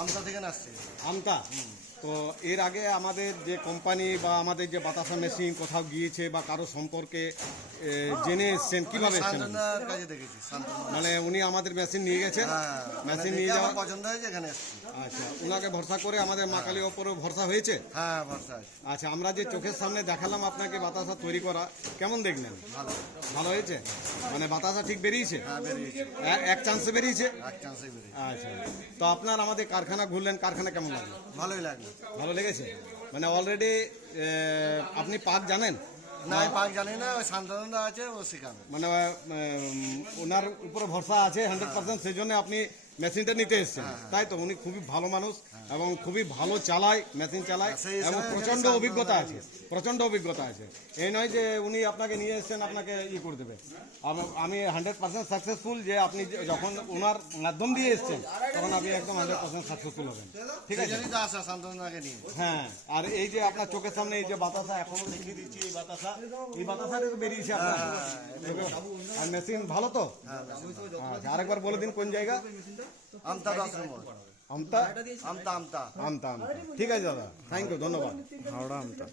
আমতা থেকে আসছে। আমতা। তো এর আগে আমাদের যে কোম্পানি বা আমাদের যে বাতাসা মেশিন কোথাও গিয়েছে বা কারো সম্পর্কে জেনে এসছেন, কিভাবে এসছেন? শান্তনার কাছে দেখেছি, শান্তনা। মানে উনি আমাদের মেশিন নিয়ে গেছেন, মেশিন নিয়ে যাওয়া পছন্দ হয়েছে, এখানে এসছি। আচ্ছা, ওনাকে ভরসা করে আমাদের মা কালীর ওপরও ভরসা হয়েছে। হ্যাঁ, ভরসা আছে। আচ্ছা, আমরা যে চোখের সামনে দেখালাম আপনাকে বাতাসা তৈরি করা, কেমন দেখলেন? ভালো। ভালো হয়েছে? মানে বাতাসা ঠিক বেরিয়েছে? হ্যাঁ, বেরিয়েছে, এক চান্সে বেরিয়েছে? এক চান্সে বেরিয়েছে। আচ্ছা, তো আপনার আমাদের কারখানা ঘুরলেন, কারখানা কেমন লাগলো? ভালোই লাগলো। ভালো লেগেছে? মানে অলরেডি আপনি পাক জানেন? না, আমি পাক জানি না, ওই শান্তনা আছে, ও শেখাবে। মানে ওনার উপরে ভরসা আছে 100%, সেই জন্য আপনি মেশিনটা নিতে এসেছেন, তাই তো? উনি খুবই ভালো মানুষ এবং খুবই ভালো চালায়, মেশিন চালায় এবং প্রচণ্ড অভিজ্ঞতা আছে, প্রচণ্ড অভিজ্ঞতা আছে। এই নয় যে উনি আপনাকে নিয়ে এসেছেন আপনাকে করে দেবে। আমি 100% সাকসেসফুল যে আপনি যখন ওনার মাধ্যম দিয়ে এসেছেন তখন আপনি একদম 100% সাকসেসফুল হবেন। ঠিক আছে? তো আসা শান্তনাকে নিয়ে। হ্যাঁ, আর এই যে আপনার চোখের সামনে এই যে বাতাসা এখনো দেখিয়ে দিচ্ছি, এই বাতাসাটা তো বেরিয়েছে আপনার। আর মেশিন ভালো তো? আচ্ছা, আরেকবার বলে দিন কোন জায়গা? আমতা 10 নম্বর। আমতা? আমতা আমতা আমতা আমতা। ঠিক আছে দাদা, থ্যাংক ইউ, ধন্যবাদ। হাওড়া আমতা।